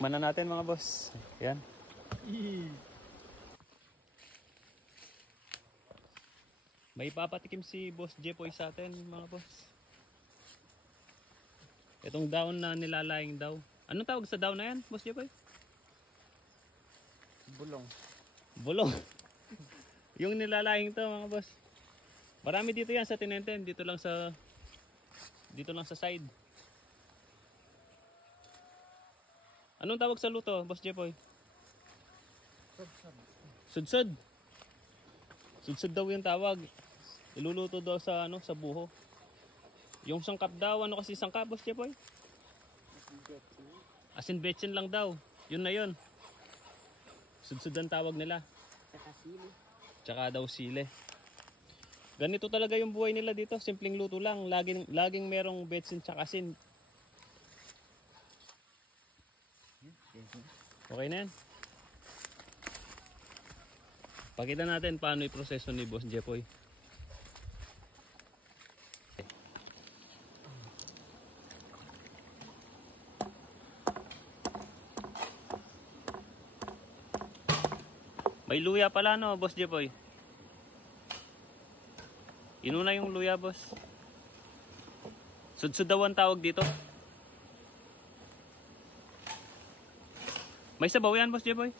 Tikman na natin mga boss. Yan. May papatikim si Boss Jepoy sa atin mga boss. Itong daon na nilalaying daw. Anong tawag sa daon na yan, Boss Jepoy? Bulong. Bulong. Yung nilalaying to mga boss. Marami dito yan sa Tinenten. Dito lang sa side. Anong tawag sa luto, Boss Jepoy? Sudsud. Sudsud daw yung tawag. Iluluto daw sa sa buho. Yung sangkap daw, ano kasi sangkap, Boss Jepoy? Asin betchin lang daw. Yun na yun. Sudsud ang tawag nila. Tsaka sili. Tsaka daw sile. Ganito talaga yung buhay nila dito. Simpleng luto lang. Laging merong betchin tsaka asin. Okay na yan. Pakita natin paano i-proseso ni Boss Jepoy. May luya pala no, Boss Jepoy. Inuna yung luya, boss. Sudsud daw ang tawag dito. May sabaw yan, Boss Jepoy?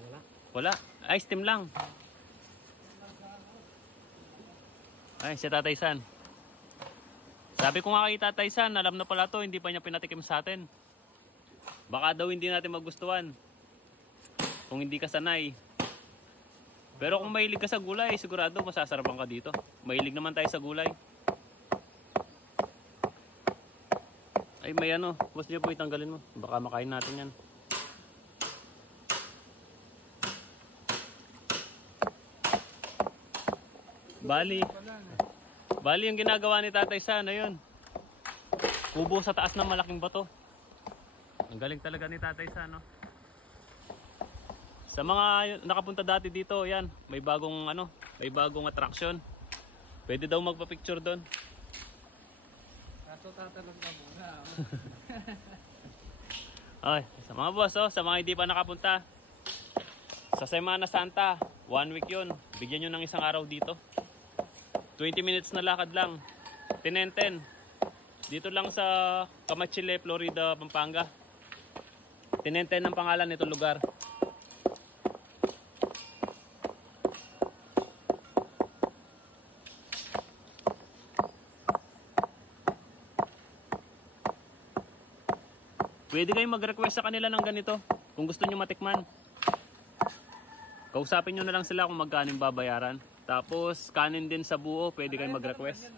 Wala. Wala. Ay, steam lang. Ay, si Tatay San. Sabi ko nga kay Tatay San, alam na pala to, hindi pa niya pinatikim sa atin. Baka daw hindi natin magustuhan. Kung hindi ka sanay. Pero kung mahilig ka sa gulay, sigurado masasarapan ka dito. Mahilig naman tayo sa gulay. Ay, may ano. Boss Jepoy, tanggalin mo. Baka makain natin yan. Bali yung ginagawa ni Tatay San, yun. Kubo sa taas ng malaking bato. Ang galing talaga ni Tatay San, no? Sa mga nakapunta dati dito, yan, may bagong attraction. Pwede daw magpa-picture doon. Kaso tatanong na muna. Ay, sa mga boss, sa mga hindi pa nakapunta, sa Semana Santa, 1 week yun. Bigyan nyo ng isang araw dito. 20 minutes na lakad lang. Tinenten. Dito lang sa Camachile, Florida, Pampanga. Tinenten ang pangalan nito lugar. Pwede kayong mag-request sa kanila ng ganito kung gusto nyo matikman. Kausapin nyo na lang sila kung magkano yung babayaran. Tapos kanin din sa buo, pwede kayong mag-request.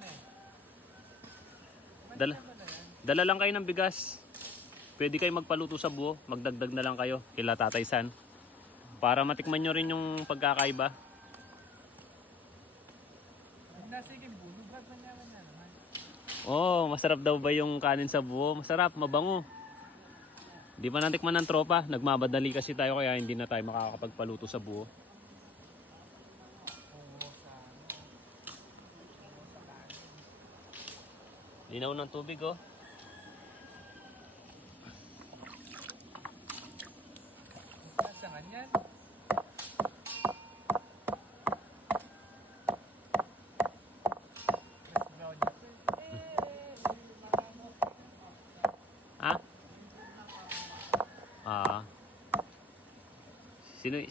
Dala lang kayo ng bigas. Pwede kayong magpaluto sa buo. Magdagdag na lang kayo kila Tatay San. Para matikman nyo rin yung pagkakaiba. Oh, masarap daw ba yung kanin sa buo? Masarap, mabango. Di pa natikman ng tropa. Nagmabadali kasi tayo kaya hindi na tayo makakapagpaluto sa buo. Linaw ng tubig, oh. Sasangan yan. Ha?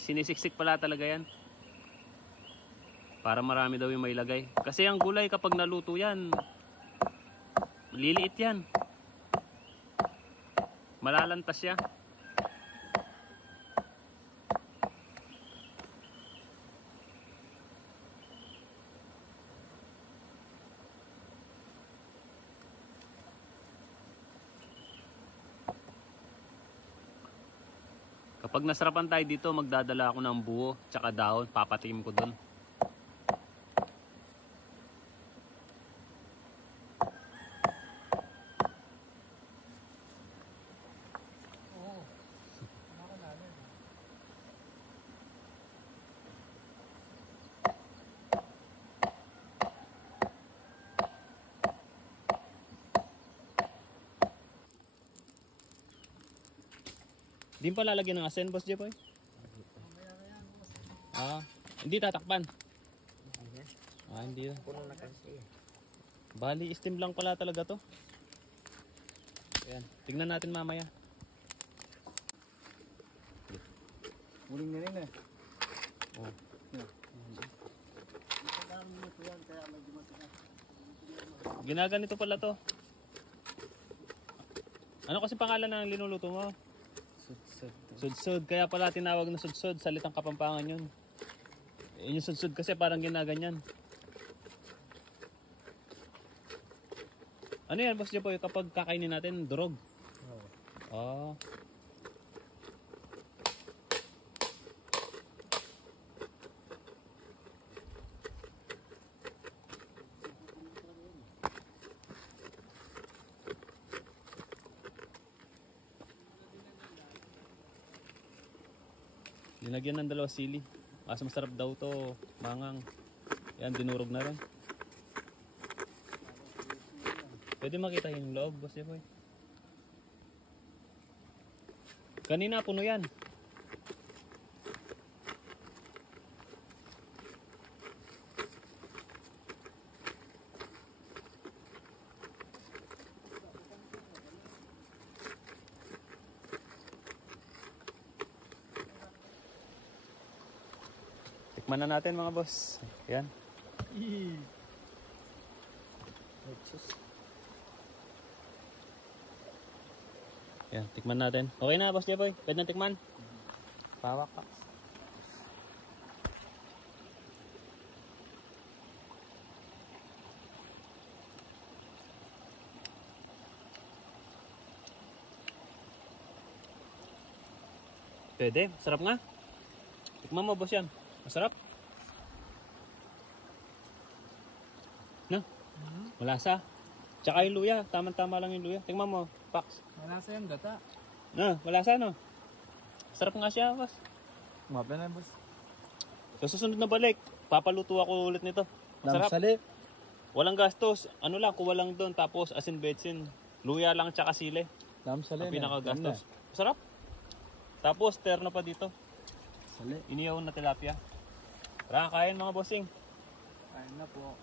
Sinisiksik pala talaga yan. Para marami daw yung mailagay. Kasi ang gulay kapag naluto yan, liliit yan. Malalantas siya. Kapag nasarapan tayo dito, magdadala ako ng buo tsaka dahon, papatikim ko dun. Di pa lalagyan ng asin, Boss Jepoy? Ah, hindi tatakpan. Ah, hindi. Puno na kasi. Bali, steam lang pala talaga to. Ayan, tignan natin mamaya. Muling na rin eh. Oh. Ginaganito pala to. Ano kasi pangalan ng linuluto mo? Sudsud. Sudsud. Kaya pala tinawag na sudsud. Salitang Kapampangan yun. Yung sudsud kasi parang ginaganyan. Ano yan, Boss Jepoy? Kapag kakainin natin, durog. Oh. Linagyan ng 2 sili. Mas masarap daw to, mangang. Yan, dinurog na rin. Pwede makita yung loob, Boss Jepoy. Kanina puno yan. Tikman na natin mga boss. Yan. Yan, tikman natin. Okay na, Boss Jepoy. Pwede na tikman. Pawak pa. Pwede. Sarap nga. Tikman mo, boss yan. Masarap. No? Malasa. Tsaka yung luya. Tama-tama lang yung luya. Tikman mo. Pax. Malasa yung gata. No, malasa no. Sarap nga siya, boss. Mapla na boss. Sa susunod na balik, papaluto ako ulit nito. Masarap. Sali. Walang gastos. Ano lang, kuha lang doon. Tapos asin betsin. Luya lang tsaka sili. Dam sali. Ang pinakagastos. Masarap. Tapos terno pa dito. Sali. Iniyaw na tilapia. Tara, kain mga bossing. Ayun na po.